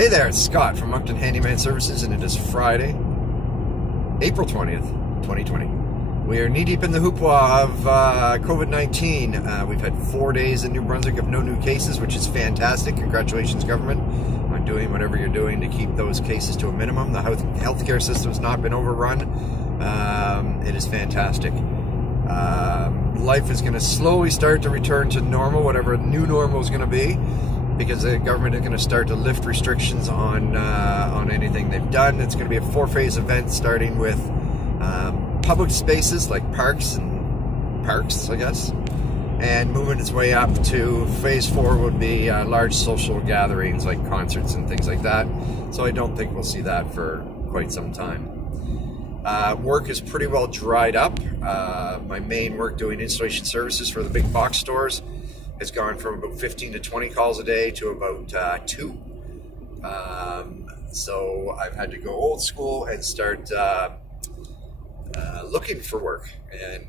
Hey there, it's Scott from Moncton Handyman Services, and it is Friday, April 20th, 2020. We are knee-deep in the hoopla of Covid-19. We've had 4 days in New Brunswick of no new cases, which is fantastic. Congratulations, government, on doing whatever you're doing to keep those cases to a minimum. The healthcare system's not been overrun. It is fantastic. Life is going to slowly start to return to normal, whatever new normal is going to be, because the government is going to start to lift restrictions on anything they've done. It's going to be a 4-phase event, starting with public spaces like parks, I guess, and moving its way up to phase 4 would be large social gatherings like concerts and things like that. So I don't think we'll see that for quite some time. Work is pretty well dried up. My main work doing installation services for the big box stores has gone from about 15 to 20 calls a day to about 2. So I've had to go old school and start looking for work and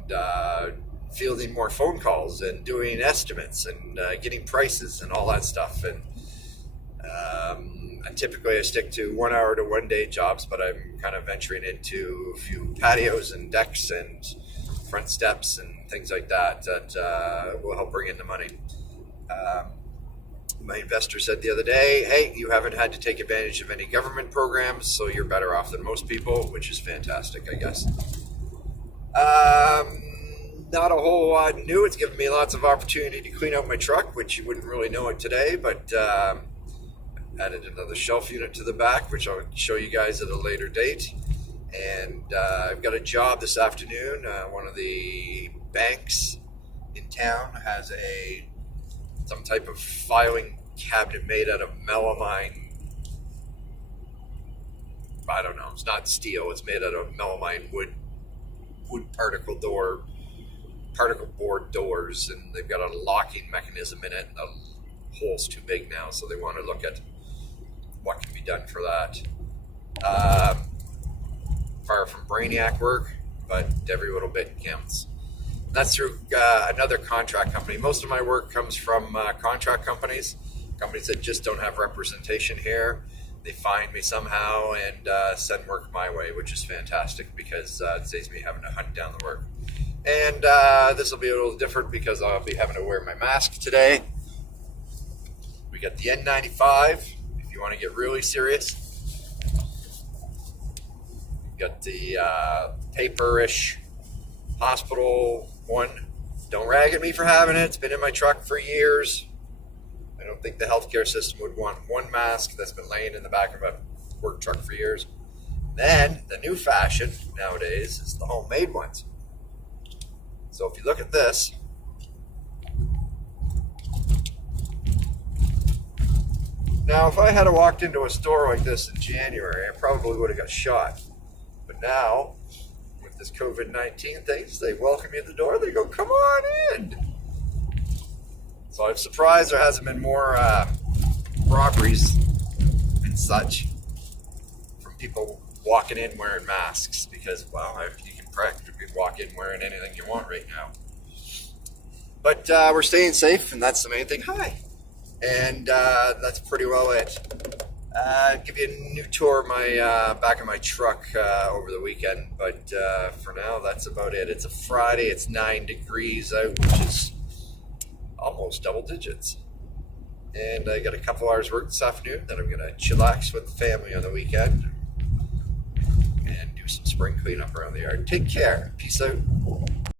fielding more phone calls and doing estimates and getting prices and all that stuff. And typically I stick to 1 hour to 1 day jobs, but I'm kind of venturing into a few patios and decks and front steps and things like that will help bring in the money. My investor said the other day, hey, you haven't had to take advantage of any government programs, so you're better off than most people, which is fantastic, I guess. Not a whole lot new. It's given me lots of opportunity to clean out my truck, which you wouldn't really know it today, but added another shelf unit to the back, which I'll show you guys at a later date. And I've got a job this afternoon. One of the banks in town has some type of filing cabinet made out of melamine. I don't know. It's not steel. It's made out of melamine wood particle board doors, and they've got a locking mechanism in it. The hole's too big now, so they want to look at what can be done for that. Far from brainiac work, but every little bit counts. That's through another contract company. Most of my work comes from contract companies that just don't have representation here. They find me somehow and send work my way, which is fantastic because it saves me having to hunt down the work. And this will be a little different because I'll be having to wear my mask today. We got the N95, if you want to get really serious. Got the paperish hospital one. Don't rag at me for having it. It's been in my truck for years. I don't think the healthcare system would want one mask that's been laying in the back of a work truck for years. Then the new fashion nowadays is the homemade ones. So if you look at this, now if I had walked into a store like this in January, I probably would have got shot. But now, with this COVID-19 things, they welcome you at the door. They go, come on in. So I'm surprised there hasn't been more robberies and such from people walking in wearing masks, because, well, you can practically walk in wearing anything you want right now. But we're staying safe, and that's the main thing. Hi. And that's pretty well it. Give you a new tour of my back of my truck over the weekend, but for now that's about it. It's a Friday, it's 9 degrees out, which is almost double digits, and I got a couple hours work this afternoon. Then I'm gonna chillax with the family on the weekend and do some spring cleanup around the yard. Take care. Peace out.